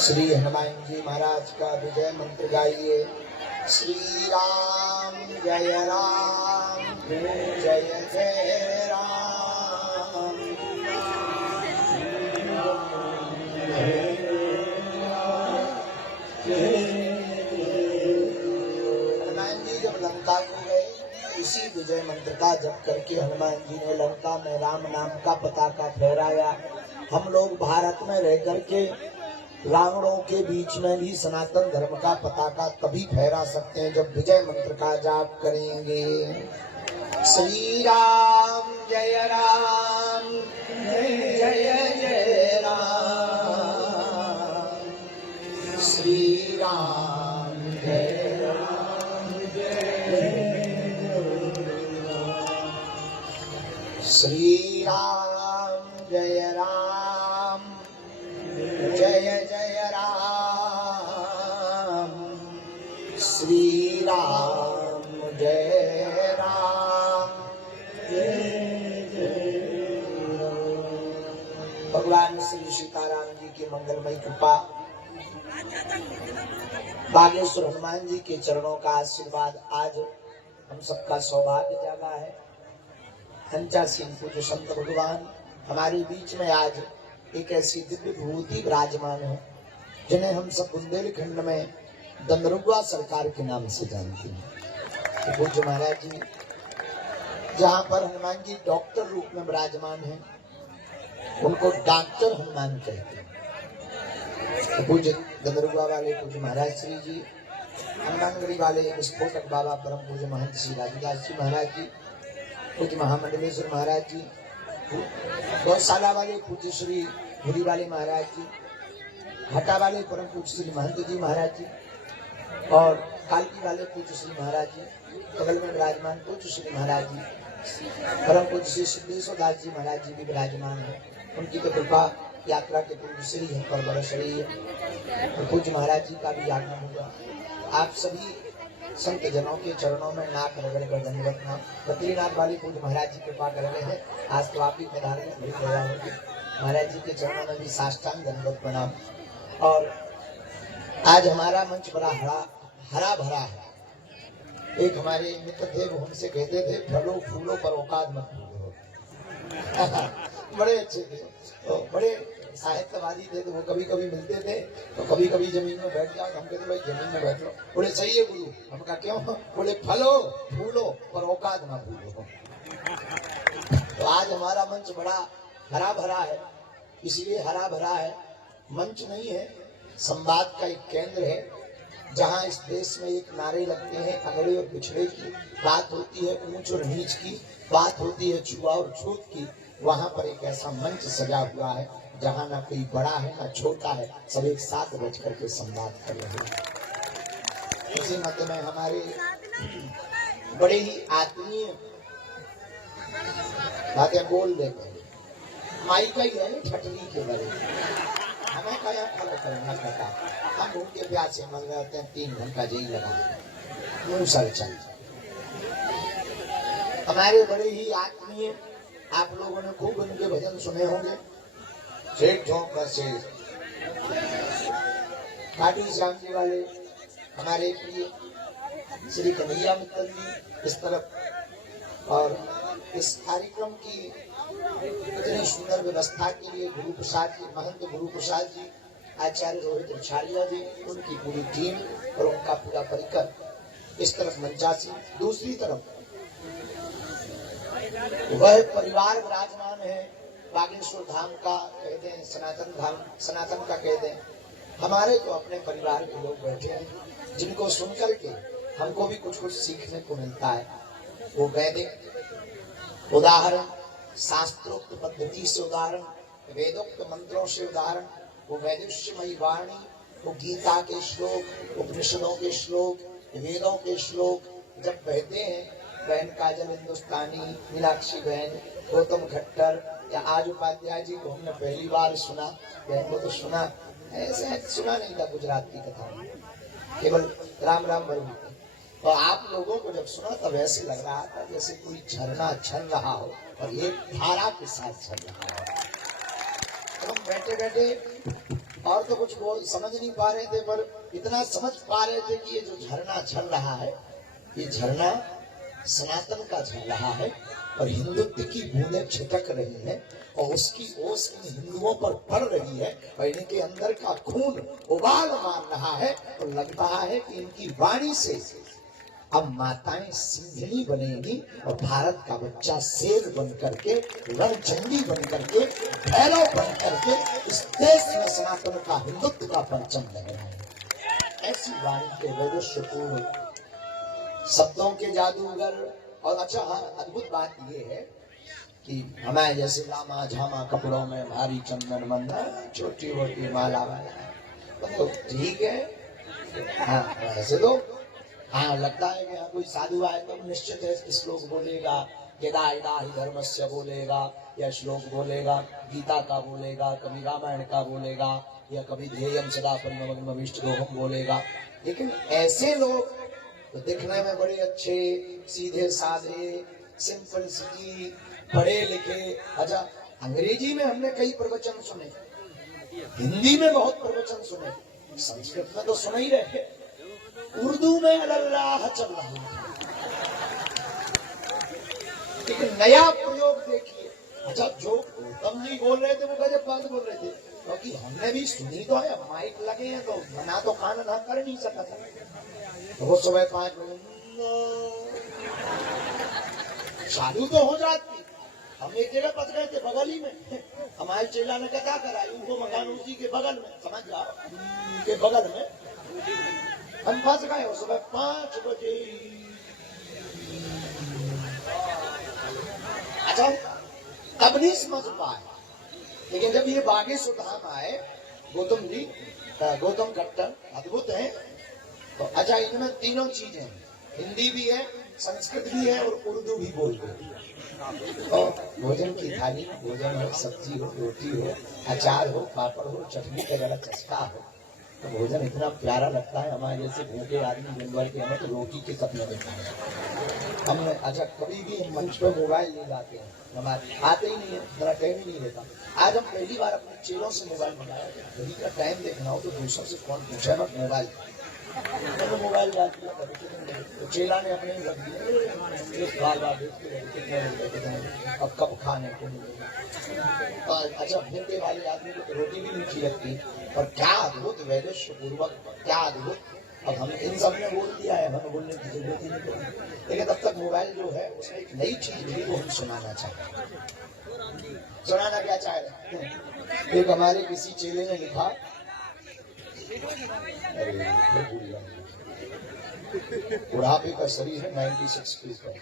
श्री हनुमान जी महाराज का विजय मंत्र गाइए। श्री राम जय जय राम। हनुमान जी जब लंका को गए, इसी विजय मंत्र का जप करके हनुमान जी ने लंका में राम नाम का पताका फहराया। हम लोग भारत में रह करके रावणों के बीच में भी सनातन धर्म का पताका तभी फहरा सकते हैं जब विजय मंत्र का जाप करेंगे। श्री राम जय जय राम। श्री राम जय श्री राम जय राम जय जय राम। श्री राम जय राम जय जय राम। भगवान श्री सीताराम जी की मंगलमयी कृपा, बागेश्वर हनुमान जी के चरणों का आशीर्वाद आज हम सबका सौभाग्य जागा है। हंचा सिंह पूज्य संत भगवान हमारे बीच में आज एक ऐसी दिव्य विभूति विराजमान है जिन्हें हम सब बुंदेलखंड में दंदरुआ सरकार के नाम से जानते हैं। तो पूज्य महाराज जी जहाँ पर हनुमान जी डॉक्टर रूप में विराजमान हैं, उनको डॉक्टर हनुमान कहते हैं। तो पूज्य दंदरुआ वाले पूज्य महाराज श्री जी, हनुमानगढ़ी वाले विस्फोटक बाबा परम पूज्य महंत श्री राजदास जी महाराज जी, पूज्य महामंडलेश्वर महाराज जी, गौशाला वाले पूज्य श्री भूरी वाले महाराज जी, हटा वाले परम पूज्य श्री महंत जी महाराज जी, और कालकी वाले पूज्य श्री महाराज जी, बगल में विराजमान पूज्य श्री महाराज जी, परम पूज्य श्री सिद्धेश्वर दास जी महाराज जी भी विराजमान है। उनकी तो कृपा यात्रा के पूर्व से ही है और बरस रही है। तो पूज्य महाराज जी का भी आगमन होगा। आप सभी संत जनों के चरणों में नाक रगड़ कर दंडवत प्रणाम। बद्रीनाथ वाले पूज्य महाराज जी कृपा कर रहे हैं। आज तो आप ही में धार्मिक भीड़ लगा होगी। महाराज जी के चरणों में भी साष्टांग दंडवत प्रणाम। और आज हमारा मंच बड़ा हरा भरा है। एक हमारे मित्र थे, वो हमसे कहते थे फलों फूलों पर औकात मत भूलो। बड़े अच्छे थे, तो बड़े साहित्यवादी थे। तो वो कभी कभी मिलते थे तो कभी कभी जमीन में बैठ जाओ। हम कहते भाई जमीन में बैठ लो। बोले सही है गुरु। हम कहा क्यों? बोले फलो फूलो पर औकात ना भूलो। तो आज हमारा मंच बड़ा हरा भरा है। इसलिए हरा भरा है, मंच नहीं है, संवाद का एक केंद्र है जहाँ इस देश में एक नारे लगते हैं अगड़े और पिछड़े की, बात होती है ऊंच और नीच की, बात होती है छुआ और छूत की। वहाँ पर एक ऐसा मंच सजा हुआ है जहाँ ना कोई बड़ा है ना छोटा है, सब एक साथ बैठ करके संवाद कर रहे हैं। इसी मत में हमारे बड़े ही आत्मीय बातें बोल देते हैं। माई का ही है ठटली के बड़े, हमें क्या फल करना पता। हम भूखे प्यासे मर जाते हैं, 3 घंटा जेल लगा मुंह सर चल। हमारे बड़े ही आत्मीय, आप लोगों ने खूब उनके भजन सुने होंगे। सेठों का सेठ खाटू श्याम जी वाले हमारे प्रिय श्री कन्हैया मित्तल जी इस तरफ। और इस कार्यक्रम की इतनी सुंदर व्यवस्था के लिए गुरु प्रसाद जी, महंत गुरु प्रसाद जी, आचार्य रोहित रछाड़िया जी, उनकी पूरी टीम और उनका पूरा परिकर इस तरफ मंचासी। दूसरी तरफ वह परिवार विराजमान है, बागेश्वर धाम का कह दें, सनातन धाम, सनातन का कह दें। हमारे तो अपने परिवार के लोग बैठे हैं जिनको सुनकर के हमको भी कुछ कुछ सीखने को मिलता है। वो वैदिक उदाहरण, शास्त्रोक्त पद्धति से उदाहरण, वेदोक्त मंत्रों से उदाहरण, वो वैदुष्यमयी वाणी, वो गीता के श्लोक, उपनिषदों के श्लोक, वेदों के श्लोक जब बहते हैं, बहन काजल हिंदुस्तानी, मीनाक्षी बहन, गौतम खट्टर या आज उपाध्याय जी को हमने पहली बार सुना। बहन को तो सुना, ऐसे सुना नहीं था गुजरात की कथा, केवल राम राम बरवी। तो आप लोगों को जब सुना तब ऐसे लग रहा था जैसे कोई झरना चल रहा हो और एक धारा के साथ चल रहा हो। तो हम बैठे बैठे और तो कुछ बोल समझ नहीं पा रहे थे, पर इतना समझ पा रहे थे कि ये जो झरना चल रहा है, ये झरना सनातन का झल रहा है और हिंदुत्व की बूंदें छिटक रही है और उसकी ओस इन हिंदुओं पर पड़ रही है और इनके अंदर का खून उबाल मार रहा है। और लग रहा है कि इनकी वाणी से अब माताएं सिंहनी बनेगी और भारत का बच्चा शेर बन करके, रणचंडी बन करके, भैरव बन करके इस देश में सनातन का हिंदुत्व का परचम लहराएगा। ऐसी वाणी के वैदुष्यपूर्ण शब्दों के जादूगर। और अच्छा अद्भुत बात ये है कि हमारे जैसे लामा झामा कपड़ों में भारी चंदन मंदा, छोटी मोटी माला वाला, तो ठीक है। हाँ ऐसे तो हाँ लगता है कि कोई साधु आए तो निश्चित है श्लोक बोलेगा, यदा यदा ही धर्मस्य बोलेगा या श्लोक बोलेगा, गीता का बोलेगा, कभी रामायण का बोलेगा या कभी ध्येयम सदा परिमलम इष्टदोहम बोलेगा। लेकिन ऐसे लोग तो दिखने में बड़े अच्छे, सीधे साधे, सिंपल सी, पढ़े लिखे। अच्छा अंग्रेजी में हमने कई प्रवचन सुने, हिंदी में बहुत प्रवचन सुने, संस्कृत में तो सुन ही रहे, उर्दू में अल्लाह चल रहा है। लेकिन नया प्रयोग देखिए। अच्छा जो गौतम जी बोल रहे थे वो गजब बात बोल रहे थे, क्योंकि हमने भी सुनी तो है, माइक लगे हैं तो मना तो खाना ना कर नहीं सका था। वो सुबह 5 बजे शादी तो हो जाती। हम एक जगह पहुंच गए थे बगल ही में, हमारे चेला ने कथा कराई, उनको मकान उसी के बगल में, समझ जाओ के बगल में हम फंस गए। सुबह 5 बजे। अच्छा तब नहीं समझ पाए, लेकिन जब ये बागेश्वर धाम आए, गौतम जी, गौतम खट्टर अद्भुत है। तो अच्छा इनमें तीनों चीजें, हिंदी भी है, संस्कृत भी है और उर्दू भी बोलते हैं। तो भोजन की थाली, भोजन हो, सब्जी हो, रोटी हो, अचार हो, पापड़ हो, चटनी का जरा चस्का हो, तो भोजन इतना प्यारा लगता है। हमारे जैसे भूखे आदमी दिन भर के हमें तो रोटी के सपने देखते हैं हमने। अच्छा कभी भी हम मंच पर मोबाइल नहीं लाते हैं, हमारे आते ही नहीं है, जरा टाइम ही नहीं रहता। आज हम पहली बार अपने चेलों से मोबाइल मंगाया, कभी का टाइम देखना हो तो दूसरों से कौन पूछा ना मोबाइल, तो मोबाइल डाल दिया, तो चेला ने अपने रख दिया, बार बार देखते अब कब खाने को मिलेगा। अच्छा भूखे वाले आदमी को तो रोटी भी मीठी लगती, और क्या अद्भुत वैदुष्य पूर्वक, क्या अद्भुत। अब हम इन सब ने बोल दिया है, हमें बोलने की जरूरत ही नहीं पड़ी। लेकिन तब तक मोबाइल जो है उसमें एक नई चीज भी वो हम सुनाना चाहते हैं। सुनाना क्या चाह रहे हैं? एक हमारे किसी चेले ने लिखा, बुढ़ापे का शरीर है 96 के ऊपर।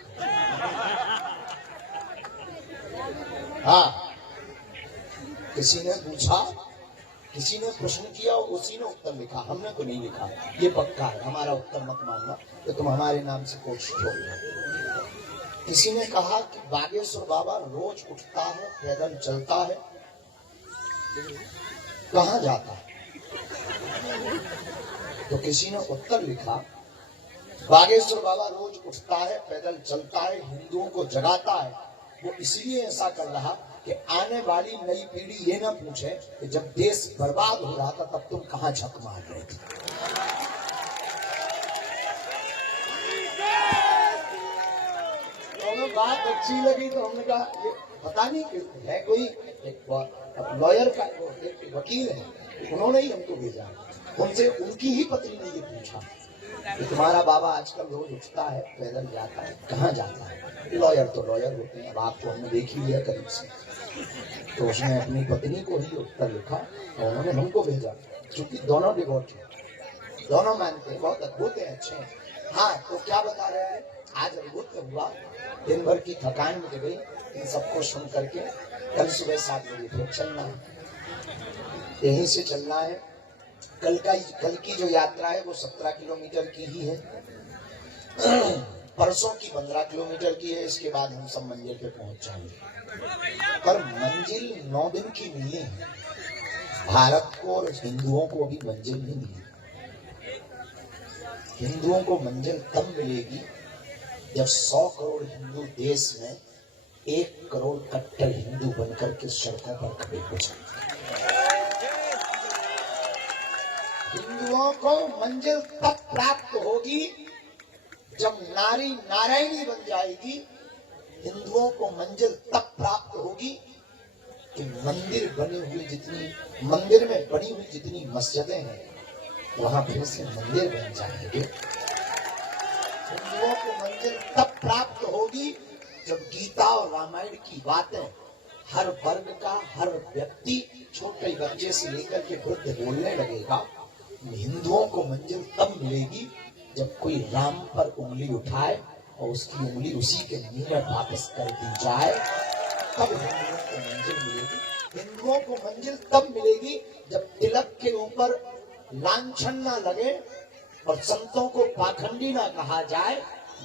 हाँ किसी ने पूछा, किसी ने प्रश्न किया और उसी ने उत्तर लिखा, हमने तो नहीं लिखा। ये पक्का है, हमारा उत्तर मत मानना तो तुम हमारे नाम से कोशिश करो। किसी ने कहा कि बागेश्वर बाबा रोज उठता है, पैदल चलता है, कहाँ जाता है? तो किसी ने उत्तर लिखा, बागेश्वर बाबा रोज उठता है, पैदल चलता है, हिंदुओं को जगाता है। वो इसलिए ऐसा कर रहा कि आने वाली नई पीढ़ी ये ना पूछे कि जब देश बर्बाद हो रहा था तब तुम कहां झक मार रहे थे। दोनों बात अच्छी लगी तो हमने कहा ये पता नहीं कि है कोई लॉयर का एक वकील है, उन्होंने ही हमको भेजा, उनसे उनकी ही पत्नी ने ये पूछा कि तुम्हारा बाबा आजकल रोज उठता है, पैदल जाता है, कहाँ जाता है? लॉयर तो लॉयर होते हैं, अब आपको हमने देखी लिया करीब से। तो उसने अपनी पत्नी को ही उत्तर लिखा और उन्होंने हमको भेजा, क्योंकि दोनों डिवोट हैं, दोनों मानते हैं, बहुत अद्भुत है, अच्छे हैं। हाँ, तो क्या बता रहे थे? आज अद्भुत हुआ, दिन भर की थकान मिट गई इन सबको सुन करके। कल सुबह 7 बजे फिर चलना है, यहीं से चलना है। कल की जो यात्रा है वो 17 किलोमीटर की ही है, परसों की 15 किलोमीटर की है। इसके बाद हम सब मंजिल पे पहुंच जाएंगे। पर मंजिल 9 दिन की मिली है। भारत को और हिंदुओं को अभी मंजिल नहीं मिली। हिंदुओं को मंजिल तब मिलेगी जब 100 करोड़ हिंदू देश में 1 करोड़ कट्टर हिंदू बनकर के सड़कों पर खड़े हो जाएंगे। हिंदुओं को मंजिल तब प्राप्त होगी जब नारी नारायणी बन जाएगी। हिंदुओं को मंजिल तब प्राप्त होगी कि मंदिर में बनी हुई जितनी मस्जिदें हैं वहां फिर से मंदिर बन जाएंगे। हिंदुओं को मंजिल तब प्राप्त होगी जब गीता और रामायण की बातें हर वर्ग का, हर व्यक्ति, छोटे बच्चे से लेकर के वृद्ध बोलने लगेगा। हिंदुओं को मंजिल तब मिलेगी जब कोई राम पर उंगली उठाए और उसकी उंगली उसी के मुंह में वापस कर दी जाए, तब हिंदुओं को मंजिल मिलेगी। हिंदुओं को मंजिल तब मिलेगी जब तिलक के ऊपर लांछन ना लगे और संतों को पाखंडी ना कहा जाए,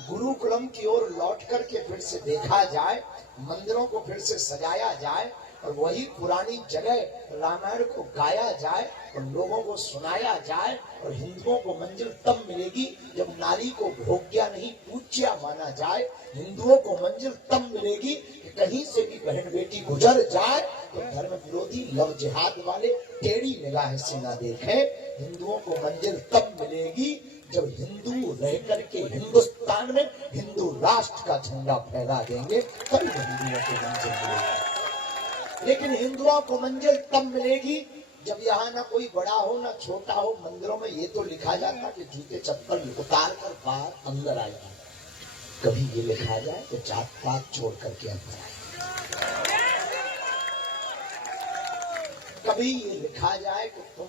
गुरुकुलम की ओर लौट करके फिर से देखा जाए, मंदिरों को फिर से सजाया जाए और वही पुरानी जगह रामायण को गाया जाए और लोगों को सुनाया जाए। और हिंदुओं को मंजिल तब मिलेगी जब नारी को भोग्या नहीं पूज्या माना जाए। हिंदुओं को मंजिल तब मिलेगी कि कहीं से भी बहन बेटी गुजर जाए तो धर्म विरोधी लव जिहाद वाले टेढ़ी निगाह से न देखें। हिंदुओं को मंजिल तब मिलेगी जब हिंदू रह करके हिंदुस्तान में हिंदू राष्ट्र का झंडा फहरा देंगे, तभी हिंदुओं को मंजिल मिलेगी। लेकिन हिंदुओं को मंजिल तब मिलेगी जब यहाँ ना कोई बड़ा हो ना छोटा हो। मंदिरों में ये तो लिखा जाता कि जूते चप्पल उतार कर बाहर अंदर आए, कभी ये लिखा जाए तो जात पात छोड़ करके अंदर आए। कभी ये लिखा जाए कि तुम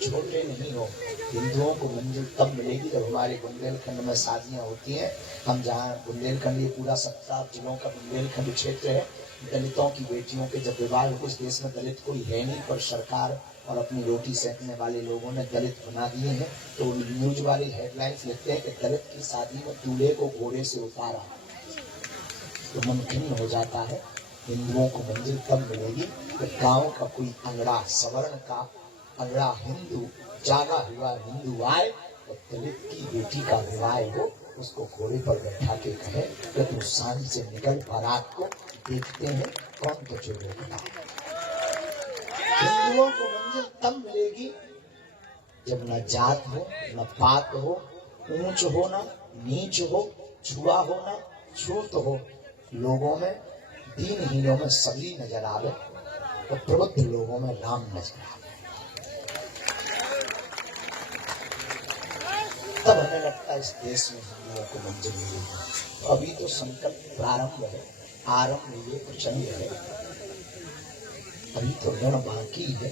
छोटे नहीं हो। हिंदुओं को मंजिल तब मिलेगी जब हमारे बुंदेलखंड में शादियां होती हैं। हम जहाँ बुंदेलखंड, ये पूरा 17 जिलों का बुंदेलखंड क्षेत्र है, दलितों की बेटियों के जब विवाह हो, इस देश में दलित कोई है नहीं, पर सरकार और अपनी रोटी सेकने वाले लोगों ने दलित बना दिए हैं। तो न्यूज वाले हेडलाइंस लिखते हैं कि दलित की शादी में दूल्हे को घोड़े से उतारा, तो मन खिन्न हो जाता है। हिंदुओं को मंजिल तब मिलेगी कि गाँव का कोई अंगड़ा, सवर्ण का अंगड़ा हिंदू, जागा हुआ हिंदू आए और दलित की बेटी का विवाह हो, उसको घोड़े पर बैठा के कहे कि तू सांझ से निकल, बारात को देखते हैं कौन तुझे रोकता। हिंदुओं को मंजिल तब मिलेगी जब न जात हो, न पात हो, ऊंच हो ना नीच हो, छुआ हो ना छूत हो, लोगों में दीनहीनों में सभी नजर आवे और प्रबुद्ध लोगों में राम नजर आवे। तब हमें लगता है इस देश में हिंदुओं को मंजिल मिलेगी। अभी तो संकल्प प्रारंभ है, आरंभ ये प्रचंड है, अभी तो रण बाकी है।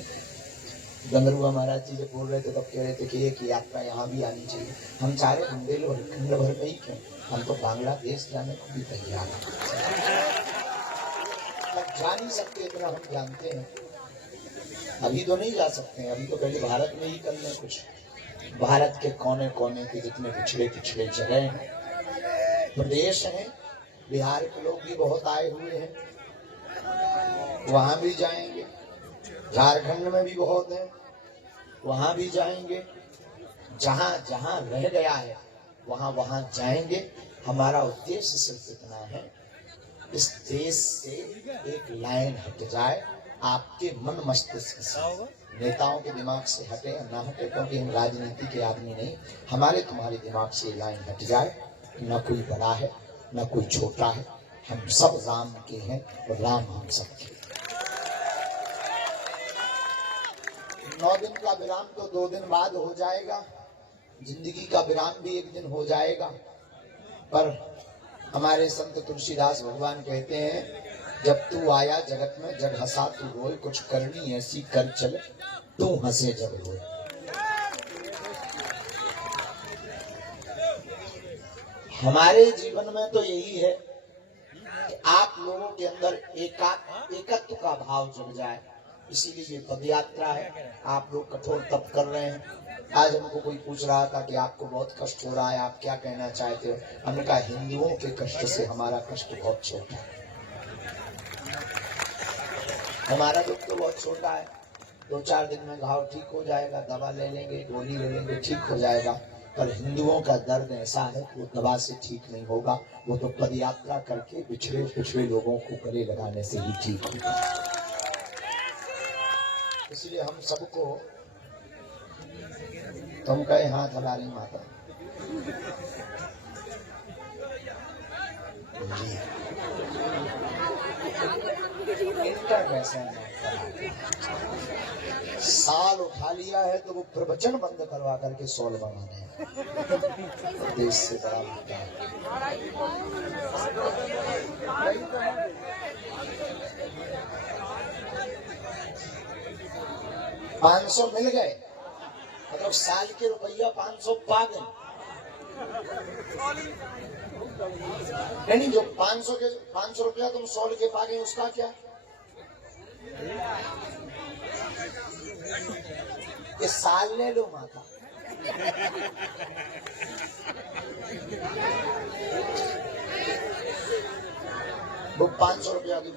गंगरुआ महाराज जी जब बोल रहे थे तब कह रहे थे कि एक यात्रा यहाँ भी आनी चाहिए। हम सारे बुंदेलखंड भर में ही क्यों, हम तो बांग्लादेश जाने को भी तैयार हैं। जा नहीं सकते इतना हम जानते हैं, अभी तो नहीं जा सकते हैं, अभी तो पहले भारत में ही कर लें कुछ। भारत के कोने कोने के जितने पिछड़े पिछड़े जगह हैं, प्रदेश हैं, बिहार के लोग भी बहुत आए हुए हैं, वहां भी जाएंगे। झारखंड में भी बहुत हैं, वहां भी जाएंगे। जहां जहां रह गया है वहां वहां जाएंगे। हमारा उद्देश्य सिर्फ इतना है, इस देश से एक लाइन हट जाए, आपके मन मस्तिष्क से, नेताओं के दिमाग से हटे या ना हटे, क्योंकि हम राजनीति के आदमी नहीं। हमारे तुम्हारे दिमाग से लाइन हट जाए, न कोई बड़ा है न कोई छोटा है, हम सब राम के हैं और राम हम सबके। 9 दिन का विराम तो 2 दिन बाद हो जाएगा, जिंदगी का विराम भी एक दिन हो जाएगा। पर हमारे संत तुलसीदास भगवान कहते हैं, जब तू आया जगत में जग हंसा तू रोए, कुछ करनी ऐसी कर चल तू हंसे जग रोए। हमारे जीवन में तो यही है कि आप लोगों के अंदर एकत्व का भाव जग जाए, इसीलिए ये पद यात्रा है। आप लोग कठोर तप कर रहे हैं। आज हमको कोई पूछ रहा था कि आपको बहुत कष्ट हो रहा है, आप क्या कहना चाहते हो? हमने कहा हिंदुओं के कष्ट से हमारा कष्ट बहुत छोटा है। हमारा दुख तो बहुत छोटा है, 2-4 दिन में घाव ठीक हो जाएगा, दवा ले लेंगे, गोली ले लेंगे, ठीक हो जाएगा। पर हिंदुओं का दर्द ऐसा है कि वो दवा से ठीक नहीं होगा, वो तो पद यात्रा करके पिछड़े लोगों को गले लगाने से ही ठीक होगा। इसलिए हम सबको, तुम कहे हाथ हला रही माता साल उठा लिया है तो वो प्रवचन बंद करवा करके सॉल बनाने हैं। देश से बड़ा मुद्दा है। 500 मिल गए, मतलब साल के रुपया 500 पा गए। नहीं, जो 500 रुपया तुम 100 के पा गए, उसका क्या? ये साल ले लो माता। वो 500 रुपया की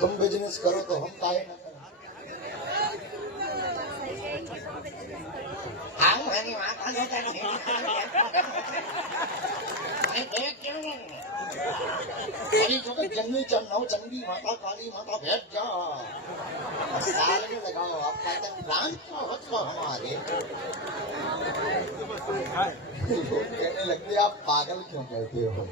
तुम बिजनेस करो तो हम काहे ना करें? जंगली चन्नौ चंडी माता काली माता भेज जा साल में लगाओ। आप कहते हैं प्राण क्यों हो हमारे? लोग कहने लगते आप पागल क्यों कहते हो?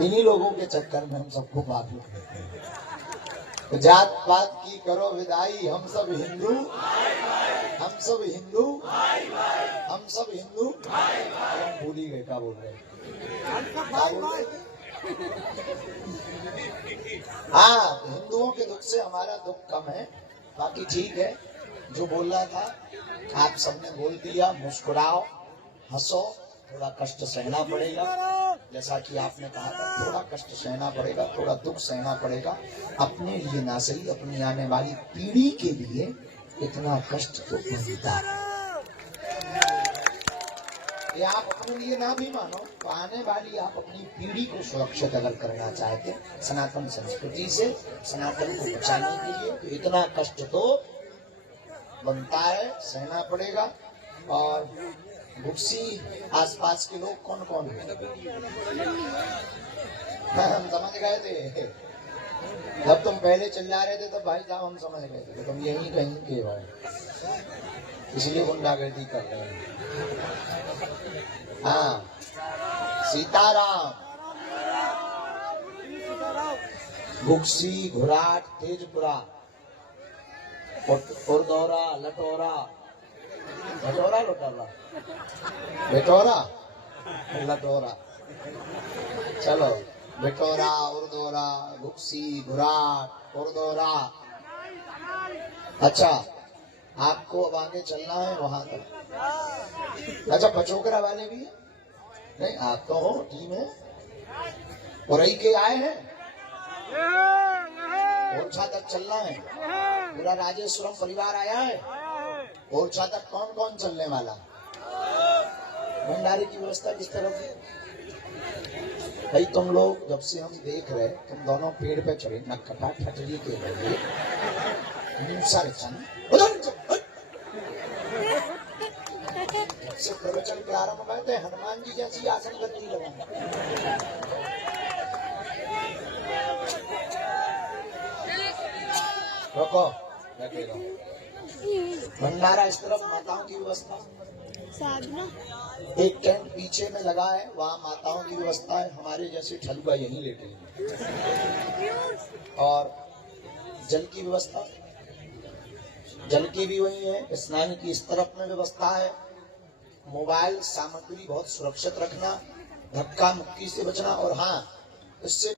इन्हीं लोगों के चक्कर में हम सबको पागल कहते हैं। जात पात की करो विदाई, हम सब हिंदू, हम सब हिंदू, हम सब हिंदू। भूल ही गए क्या बोल रहे? हाँ, हिंदुओं के दुख से हमारा दुख कम है, बाकी ठीक है। जो बोल रहा था आप सबने बोल दिया। मुस्कुराओ, हंसो, थोड़ा कष्ट सहना पड़ेगा। जैसा कि आपने कहा था, थोड़ा कष्ट सहना पड़ेगा, थोड़ा दुख सहना पड़ेगा। अपने लिए ना सही, अपनी आने वाली पीढ़ी के लिए इतना कष्ट तो बनता है। ये आप अपने लिए ना भी मानो तो आने वाली आप अपनी पीढ़ी को सुरक्षित अगर करना चाहते सनातन संस्कृति से, सनातन को बचाने के लिए, तो इतना कष्ट तो बनता है, सहना पड़ेगा। और भुक्सी आसपास के लोग कौन कौन है? हम समझ गए थे जब तुम पहले चिल्ला रहे थे तब भाई साहब हम समझ गए थे तुम यही कहीं के हो, इसलिए गुंडागर्दी कर रहे हैं। हाँ, सीताराम, भुक्सी, घुराट, तेजपुरा, उरदौरा, लटोरा, लटोरा, बेटोरा, लटोरा, चलो बेटोरा, उरदौरा, भुक्सी, घुराट, उरदौरा। अच्छा, आपको अब आगे चलना है वहां तक। अच्छा, पचोकरा वाले भी है? नहीं, आप तो हो टीम है। उरई के आए हैं, ओरछा तक चलना है। पूरा राजेश्वरम परिवार आया है। ओरछा तक कौन कौन चलने वाला? भंडारे की व्यवस्था किस तरह से? भाई तुम लोग जब से हम देख रहे, तुम दोनों पेड़ पे चढ़े, नक्कटा ठटरी के लिए से प्रवचन प्रारंभ करते हनुमान जी जैसी आसन गति लगाओ। रुको, बैठे रहो। भंडारा इस तरफ माताओं की व्यवस्था, साधना एक टेंट पीछे में लगा है, वहाँ माताओं की व्यवस्था है। हमारे जैसे ठलुआ यहीं लेटे हैं। और जल की व्यवस्था, जल की भी वही है। स्नान की इस तरफ में व्यवस्था है। मोबाइल सामग्री बहुत सुरक्षित रखना, धक्का मुक्की से बचना। और हाँ, इससे